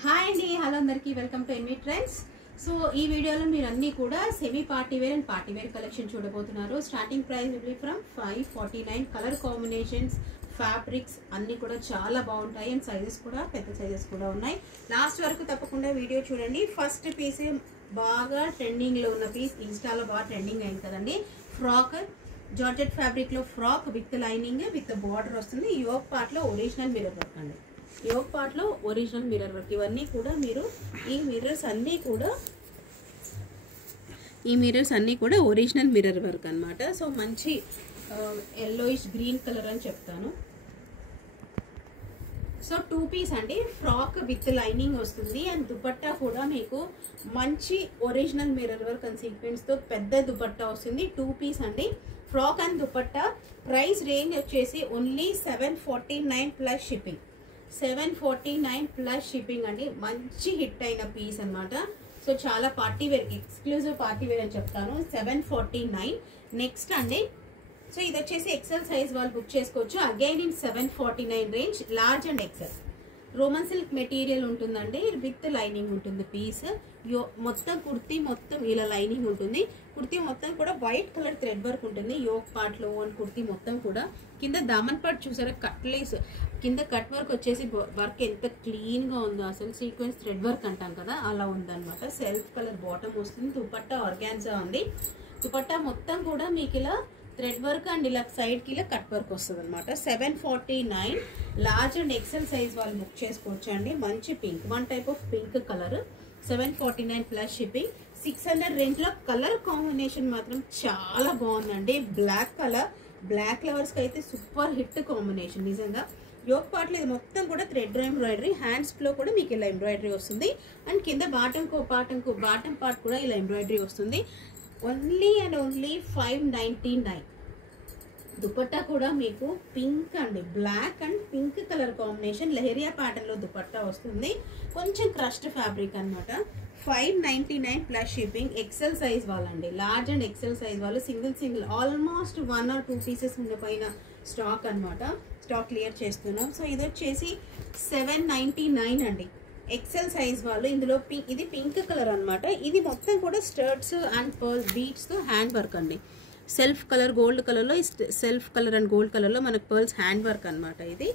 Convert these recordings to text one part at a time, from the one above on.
Hi అండి, hello అందరికీ welcome to NV trends. So ఈ వీడియోలో మీరు అన్ని కూడా semi party wear and party wear collection చూడబోతున్నారు. Starting price will be from 549. Colour combinations, fabrics అన్ని కూడా చాలా బాగుంటాయి అండ్ సైజెస్ కూడా పెద్ద సైజెస్ కూడా ఉన్నాయి. లాస్ట్ వరకు తప్పకుండా వీడియో చూడండి. ఫస్ట్ పీస్ బాగా ట్రెండింగ్ లో ఉన్న పీస్, ఇన్స్టాలో బాగా ట్రెండింగ్ అయింది కదండి. ఫ్రాక్, జార్జెట్ ఫ్యాబ్రిక్ లో frock with lining with border వస్తుంది. యోక్ పార్ట్ లో ఒరిజినల్ మిర్రర్ వర్క్ అండి. యోక్ పార్ట్ లో ఒరిజినల్ మిర్రర్ వర్క్. ఇవన్నీ కూడా మీరు ఈ మిర్రర్స్ అన్నీ కూడా ఒరిజినల్ మిర్రర్ వర్క్ అన్నమాట. సో మంచి ఎల్లోయిష్ గ్రీన్ కలర్ అని చెప్తాను. సో 2 పీస్ అండి. ఫ్రాక్ విత్ లైనింగ్ వస్తుంది అండ్ దుపట్టా కూడా మీకు మంచి original mirror work and sequence తో పెద్ద దుపట్టా వస్తుంది. 2 పీస్ అండి. Frock and dupatta. Price range వచ్చేసి only 749 plus shipping. 749 plus shipping అండి. మంచి హిట్ అయిన పీస్ అన్నమాట. సో చాలా party wear, exclusive party wear అని చెప్తాను. 749. నెక్స్ట్ అండి, సో ఇది వచ్చేసి ఎక్సెల్ సైజ్ వాళ్ళు బుక్ చేసుకోవచ్చు. అగైన్ ఇన్ 749 రేంజ్, large and XL. Roman silk material ఉంటుందండి, విత్ లైనింగ్ ఉంటుంది పీస్. మొత్తం కుర్తీ మొత్తం ఇలా లైనింగ్ ఉంటుంది. కుర్తీ మొత్తం కూడా వైట్ కలర్ థ్రెడ్ వర్క్ ఉంటుంది. యోక్ పార్ట్ లో కుర్తీ మొత్తం కూడా కింద దామన్ పార్ట్ చూసారా, కట్లేస్ కింద కట్ వర్క్ వచ్చేసి వర్క్ ఎంత క్లీన్ గా ఉందో, అసలు సీక్వెన్స్ థ్రెడ్ వర్క్ అంటాం కదా అలా ఉందన్నమాట. సెల్ఫ్ కలర్ బాటమ్ వస్తుంది. దుపట్టా ఆర్గాన్జా ఉంది. దుపట్టా మొత్తం కూడా మీకు ఇలా థ్రెడ్ వర్క్ అండ్ ఇలా సైడ్ కి ఇలా కట్ వర్క్ వస్తుంది అనమాట. 749. లార్జ్ అండ్ ఎక్సెల్ సైజ్ వాళ్ళు బుక్ చేసుకోవచ్చు అండి. మంచి pink, one type of pink colour. 749 plus shipping. 600 range లో కలర్ కాంబినేషన్ మాత్రం చాలా బాగుందండి. బ్లాక్ కలర్, బ్లాక్ లవర్స్ కి అయితే సూపర్ హిట్ కాంబినేషన్ నిజంగా. యోక్ పార్ట్ లో ఇది మొత్తం కూడా థ్రెడ్ ఎంబ్రాయిడరీ, హ్యాండ్స్ లో కూడా మీకు ఇలా ఎంబ్రాయిడరీ వస్తుంది అండ్ కింద బాటమ్ పార్ట్ కూడా ఇలా ఎంబ్రాయిడరీ వస్తుంది. Only and only 599. దుపట్టా కూడా మీకు పింక్ అండి, black and pink colour combination, lehariya pattern లో దుపట్టా వస్తుంది. కొంచెం క్రష్డ్ ఫ్యాబ్రిక్ అనమాట. 599 ప్లస్ షిప్పింగ్. ఎక్సెల్ సైజ్ వాళ్ళండి, లార్జ్ అండ్ ఎక్సెల్ సైజ్ వాళ్ళు. సింగిల్ ఆల్మోస్ట్ 1 or 2 పీసెస్ ఉన్న పైన స్టాక్ అనమాట. స్టాక్ క్లియర్ చేస్తున్నాం. సో ఇది వచ్చేసి 799 అండి. ఎక్సెల్ సైజ్ వాళ్ళు. ఇందులో ఇది పింక్ కలర్ అనమాట. ఇది మొత్తం కూడా స్టర్ట్స్ అండ్ పర్ల్ బీడ్స్ తో హ్యాండ్ వర్క్ అండి. సెల్ఫ్ కలర్ గోల్డ్ కలర్ లో, self colour and gold colour లో మనకు పర్ల్స్ హ్యాండ్ వర్క్ అనమాట ఇది.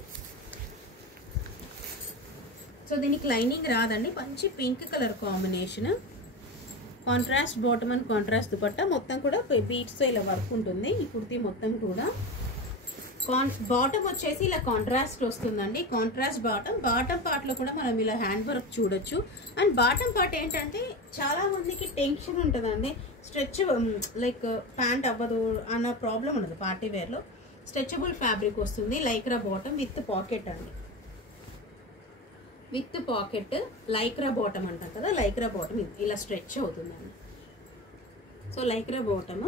సో దీనికి లైనింగ్ రాదండి. మంచి pink colour combination. Contrast bottom and contrast dupatta. మొత్తం కూడా బీడ్స్ తో ఇలా వర్క్ ఉంటుంది ఈ కుర్తీ మొత్తం కూడా. బాటమ్ వచ్చేసి ఇలా కాంట్రాస్ట్ వస్తుందండి. కాంట్రాస్ట్ బాటమ్ పార్ట్ లో కూడా మనం ఇలా హ్యాండ్ వర్క్ చూడొచ్చు. అండ్ బాటమ్ పార్ట్ ఏంటంటే చాలా మందికి టెన్షన్ ఉంటుందండి, స్ట్రెచ్ లైక్ ప్యాంట్ అవ్వదు అన్న ప్రాబ్లం ఉండదు. పార్టీ వేర్ లో స్ట్రెచబుల్ ఫ్యాబ్రిక్ వస్తుంది. లైక్రా బాటమ్ విత్ పాకెట్ అండి, విత్ పాకెట్. లైక్రా బాటమ్ అంటాం కదా, లైక్రా బాటమ్ ఇలా స్ట్రెచ్ అవుతుందండి. So Lycra bottom.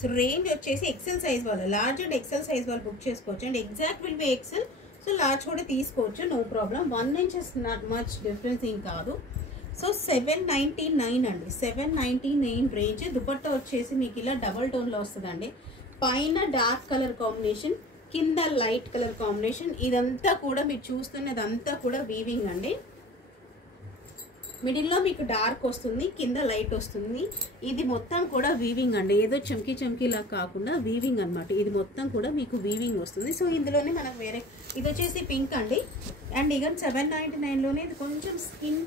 So range వచ్చేసి ఎక్సెల్ సైజ్ వాళ్ళు, లార్జ్ అండ్ ఎక్సెల్ సైజ్ వాళ్ళు బుక్ చేసుకోవచ్చు and exact will be XL. So large కూడా తీసుకోవచ్చు, no problem. 1 inch not much difference ఏం కాదు. సో 799 అండి. 799 రేంజ్. దుపట్టా వచ్చేసి మీకు ఇలా డబల్ టోన్ లో వస్తుందండి. పైన డార్క్ కలర్ కాంబినేషన్, కింద లైట్ కలర్ కాంబినేషన్. ఇదంతా కూడా మీరు చూస్తున్నదంతా కూడా వీవింగ్ అండి. మిడిల్లో మీకు డార్క్ వస్తుంది, కింద లైట్ వస్తుంది. ఇది మొత్తం కూడా వీవింగ్ అండి. ఏదో చమ్కీలా కాకుండా వీవింగ్ అనమాట. ఇది మొత్తం కూడా మీకు వీవింగ్ వస్తుంది. సో ఇందులోనే మనకు వేరే, ఇది వచ్చేసి పింక్ అండి. అండ్ ఇక 799 లోనే ఇది కొంచెం స్కిన్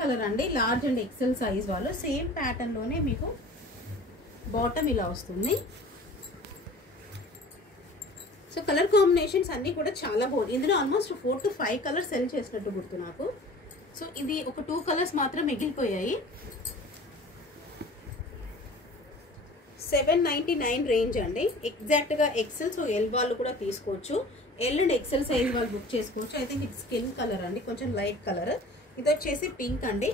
కలర్ అండి. లార్జ్ అండ్ ఎక్సెల్ సైజ్ వాళ్ళు. సేమ్ ప్యాటర్న్ లోనే మీకు బాటమ్ ఇలా వస్తుంది. సో కలర్ కాంబినేషన్స్ అన్ని కూడా చాలా బాగుంది. ఇందులో ఆల్మోస్ట్ 4 to 5 కలర్స్ సెల్ చేసినట్టు గుర్తు నాకు. సో ఇది ఒక 2 కలర్స్ మాత్రం మిగిలిపోయాయి. 799 రేంజ్ అండి. ఎగ్జాక్ట్ గా ఎక్సెల్. సో ఎల్ వాళ్ళు కూడా తీసుకోవచ్చు. ఎల్ అండ్ ఎక్సెల్ సైజ్ వాళ్ళు బుక్ చేసుకోవచ్చు. ఐ థింక్ ఇది స్కిన్ కలర్ అండి, కొంచెం లైట్ కలర్. ఇది వచ్చేసి పింక్ అండి.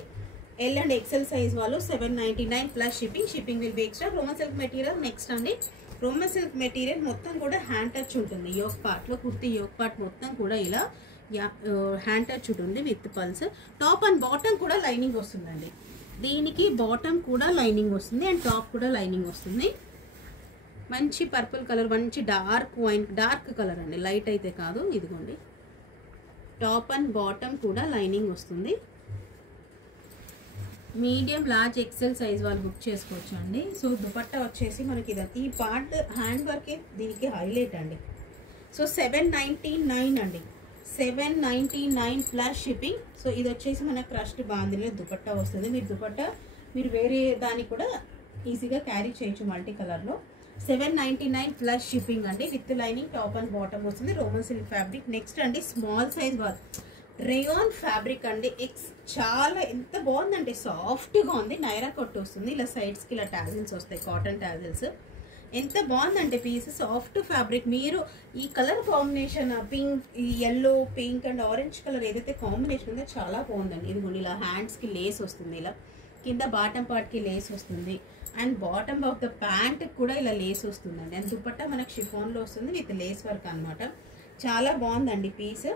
ఎల్ అండ్ ఎక్సెల్ సైజ్ వాళ్ళు. 799 plus shipping. Shipping will be extra. Roman silk material. Next అండి, రోమన్ సిల్క్ మెటీరియల్ మొత్తం కూడా హ్యాండ్ టచ్ ఉంటుంది. యోక్ పార్ట్ లో, కుర్తీ యోక్ పార్ట్ మొత్తం కూడా ఇలా హ్యాండ్ టచ్ ఉంటుంది with pulse. Top and bottom కూడా లైనింగ్ వస్తుందండి. దీనికి బాటమ్ కూడా లైనింగ్ వస్తుంది అండ్ టాప్ కూడా లైనింగ్ వస్తుంది. మంచి పర్పుల్ కలర్, మంచి డార్క్ వైన్, డార్క్ కలర్ అండి, లైట్ అయితే కాదు. ఇదిగోండి టాప్ అండ్ బాటమ్ కూడా లైనింగ్ వస్తుంది. మీడియం లార్జ్ ఎక్సెల్ సైజ్ వాళ్ళు బుక్ చేసుకోవచ్చు అండి. సో దుపట్టా వచ్చేసి మనకి ఈ పార్ట్ హ్యాండ్ వర్కే దీనికి హైలైట్ అండి. సో 799 అండి, 799 ప్లస్ షిప్పింగ్. సో ఇది వచ్చేసి మన క్రష్డ్ బాందిలో దుపట్టా వస్తుంది. మీరు వేరే దానికి కూడా ఈజీగా క్యారీ చేయొచ్చు మల్టీ కలర్లో. 799 ప్లస్ షిప్పింగ్ అండి, with lining top and bottom వస్తుంది. Roman silk fabric. నెక్స్ట్ అండి స్మాల్ సైజ్ వాళ్ళు రేయాన్ ఫ్యాబ్రిక్ అండి. చాలా ఎంత బాగుందంటే సాఫ్ట్గా ఉంది. నైరా కట్ వస్తుంది, ఇలా సైడ్స్కి ఇలా టాజిల్స్ వస్తాయి, కాటన్ టాజిల్స్. ఎంత బాగుందంటే పీస్, సాఫ్ట్ ఫ్యాబ్రిక్. మీరు ఈ కలర్ కాంబినేషన్ పింక్, ఈ yellow, pink and orange colour ఏదైతే కాంబినేషన్ ఉందో చాలా బాగుందండి. ఇది ఇలా హ్యాండ్స్కి లేస్ వస్తుంది, ఇలా కింద బాటమ్ పార్ట్కి లేస్ వస్తుంది, and bottom of the pant కూడా ఇలా లేస్ వస్తుందండి. అండ్ దుపట్టా మనకు షిఫాన్లో వస్తుంది విత్ లేస్ వర్క్ అనమాట. చాలా బాగుందండి పీస్.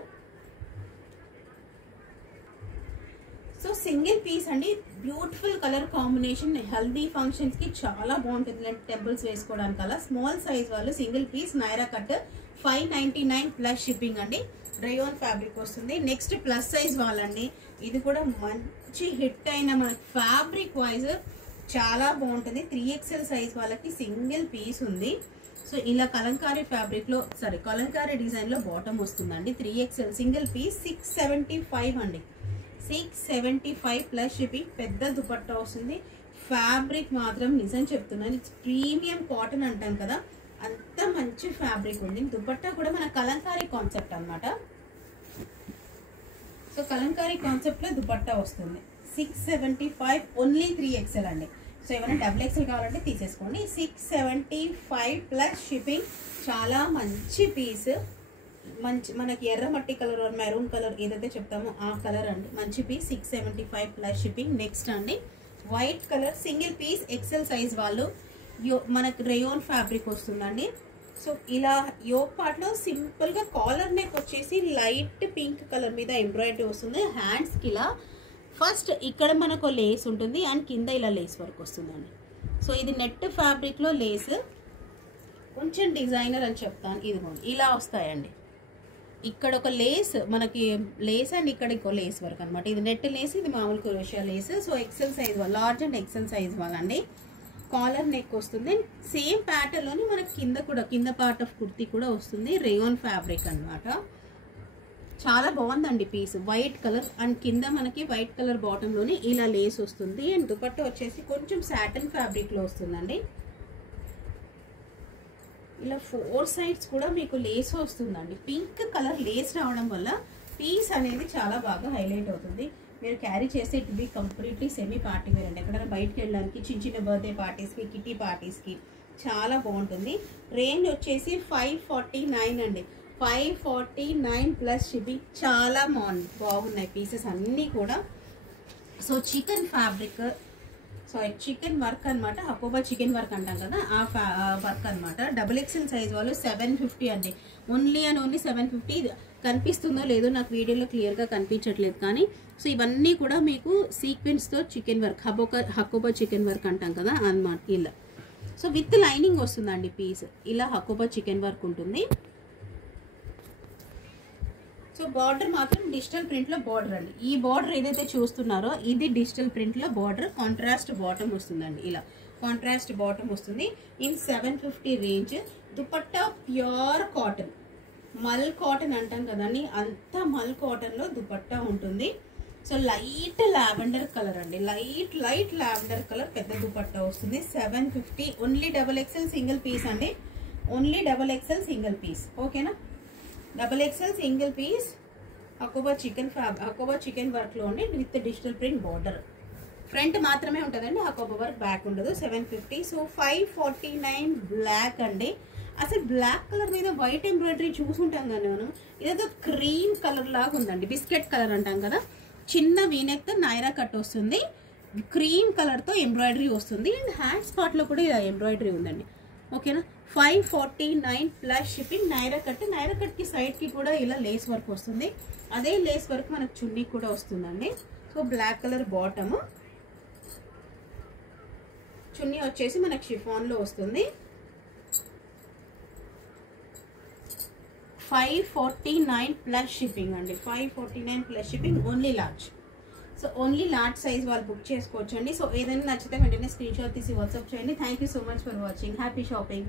సో సింగిల్ పీస్ అండి, beautiful colour combination. Healthy functions కి చాలా బాగుంటుంది, ఇలాంటి టెంపుల్స్ వేసుకోవడానికి. అలా స్మాల్ సైజ్ వాళ్ళు single piece Naira cut 599 plus shipping అండి. రేయాన్ ఫ్యాబ్రిక్ వస్తుంది. నెక్స్ట్ ప్లస్ సైజ్ వాళ్ళండి, ఇది కూడా మంచి హిట్ అయిన మన ఫ్యాబ్రిక్ వైజ్ చాలా బాగుంటుంది. 3XL సైజ్ వాళ్ళకి సింగిల్ పీస్ ఉంది. సో ఇలా కలంకారీ ఫ్యాబ్రిక్ లో కలంకారీ డిజైన్ లో బాటమ్ వస్తుందండి. 3XL సింగిల్ పీస్ 675 అండి, 675 ప్లస్ షిప్పింగ్. పెద్ద దుపట్టా వస్తుంది. ఫ్యాబ్రిక్ మాత్రం నిజం చెప్తున్నాను, ఇట్స్ ప్రీమియం కాటన్ అంటాం కదా, అంత మంచి ఫ్యాబ్రిక్ ఉంది. దుపట్టా కూడా మన కలంకారీ కాన్సెప్ట్ అనమాట. సో కలంకారీ కాన్సెప్ట్ లో దుపట్టా వస్తుంది. 675 ఓన్లీ 3XL అండి. సో ఏమైనా XXL కావాలంటే తీసేసుకోండి. 675 ప్లస్ షిప్పింగ్. చాలా మంచి పీస్. మనకి ఎర్ర మట్టి కలర్ మెరూన్ కలర్ ఏదైతే చెప్తామో ఆ కలర్ అండి. మంచి పీస్ 675 ప్లస్ షిప్పింగ్. నెక్స్ట్ అండి white colour single piece XL size వాళ్ళు మనకి రేయాన్ ఫ్యాబ్రిక్ వస్తుందండి. సో ఇలా యోక్ పార్ట్ లో సింపుల్ గా కాలర్ నెక్ వచ్చేసి లైట్ పింక్ కలర్ మీద ఎంబ్రాయిడరీ వస్తుంది. హ్యాండ్స్ కి ఇలా ఫస్ట్ ఇక్కడ మనకు లేస్ ఉంటుంది అండ్ కింద ఇలా లేస్ వర్క్ వస్తుందండి. సో ఇది నెట్ ఫ్యాబ్రిక్ లో లేస్, కొంచెం డిజైనర్ అని చెప్తాను. ఇదిగోండి ఇలా వస్తాయండి. ఇక్కడ ఒక లేస్ మనకి లేస్ అండ్ ఇక్కడ ఇంకో లేస్ వర్క్ అనమాట. ఇది నెట్ లేస్, ఇది మామూలు crochet lace. So XL size వాళ్ళు, లార్జ్ అండ్ ఎక్సెల్ సైజ్ వాళ్ళండి. కాలర్ నెక్ వస్తుంది. సేమ్ ప్యాటర్న్ లోని మనకి కింద పార్ట్ ఆఫ్ కుర్తీ కూడా వస్తుంది. రేయాన్ ఫ్యాబ్రిక్ అనమాట. చాలా బాగుందండి పీస్. వైట్ కలర్ అండ్ కింద మనకి వైట్ కలర్ బాటమ్ లోని ఇలా లేస్ వస్తుంది. అండ్ దుపట్టా వచ్చేసి కొంచెం సాటిన్ ఫ్యాబ్రిక్ లో వస్తుందండి. ఇలా 4 సైడ్స్ కూడా మీకు లేస్ వస్తుందండి. పింక్ కలర్ లేస్ రావడం వల్ల పీస్ అనేది చాలా బాగా హైలైట్ అవుతుంది. మీరు క్యారీ చేస్తే it be completely semi party wear అండి. ఎక్కడైనా బయటకు వెళ్ళడానికి చిన్న బర్త్డే పార్టీస్కి, కిటీ పార్టీస్కి చాలా బాగుంటుంది. రేంజ్ వచ్చేసి 549 అండి, 549 ప్లస్ షిప్పింగ్. చాలా బాగున్నాయి పీసెస్ అన్నీ కూడా. So chicken fabric, chicken work అనమాట. హకోబా చికెన్ వర్క్ అంటాం కదా, ఆ వర్క్ అనమాట. XXL సైజ్ వాళ్ళు 750 అండి. ఓన్లీ 750. కనిపిస్తుందో లేదో నాకు వీడియోలో క్లియర్గా కనిపించట్లేదు కానీ. సో ఇవన్నీ కూడా మీకు సీక్వెన్స్తో చికెన్ వర్క్, హకోబా చికెన్ వర్క్ అంటాం కదా అన్నమాట. ఇలా సో విత్ లైనింగ్ వస్తుందండి పీస్. ఇలా హకోబా చికెన్ వర్క్ ఉంటుంది. సో బార్డర్ మాత్రం డిజిటల్ ప్రింట్ లో బార్డర్ అండి. ఈ బార్డర్ ఏదైతే చూస్తున్నారో ఇది డిజిటల్ ప్రింట్ లో బార్డర్. కాంట్రాస్ట్ బాటమ్ వస్తుందండి. ఇలా కాంట్రాస్ట్ బాటమ్ వస్తుంది. In 750 range. Dupatta pure cotton, mul cotton అంటాం కదండి, అంత మల్ కాటన్ లో దుపట్టా ఉంటుంది. సో లైట్ లావెండర్ కలర్ అండి, లైట్ లావెండర్ కలర్ పెద్ద దుపట్టా వస్తుంది. 750 ఓన్లీ XXL సింగిల్ పీస్ అండి. Only XXL single piece. ఓకేనా? XXL single piece. Hakoba chikan work లో ఉండి with digital print border. Front మాత్రమే ఉంటుందండి, హకోబా వర్క్ బ్యాక్ ఉండదు. 750. సో 549 బ్లాక్ అండి. అసలు బ్లాక్ కలర్ మీద వైట్ ఎంబ్రాయిడరీ చూసుంటాం కానీ మనం, ఇదేదో క్రీమ్ కలర్ లాగా ఉందండి. బిస్కెట్ కలర్ అంటాం కదా. చిన్న వీనెక్ తో నైరా కట్ వస్తుంది. క్రీమ్ కలర్ తో ఎంబ్రాయిడరీ వస్తుంది. అండ్ హ్యాండ్స్ పార్ట్ లో కూడా ఇలా ఎంబ్రాయిడరీ ఉందండి. ఓకేనా? 549 ప్లస్ షిప్పింగ్. నైరా కట్ కి సైడ్ కి కూడా ఇలా లేస్ వర్క్ వస్తుంది. అదే లేస్ వర్క్ మనకు చున్నీ కూడా వస్తుందండి. సో బ్లాక్ కలర్ బాటమ్, చున్నీ వచ్చేసి మనకు షిఫాన్ లో వస్తుంది. 549 ప్లస్ షిప్పింగ్ అండి. 549 plus shipping, only large. So only large size వాళ్ళు బుక్ చేసుకోవచ్చు అండి. సో ఏదైనా నచ్చితే వెంటనే స్క్రీన్ షాట్ తీసి వాట్సాప్ చేయండి. Thank you so much for watching. Happy shopping.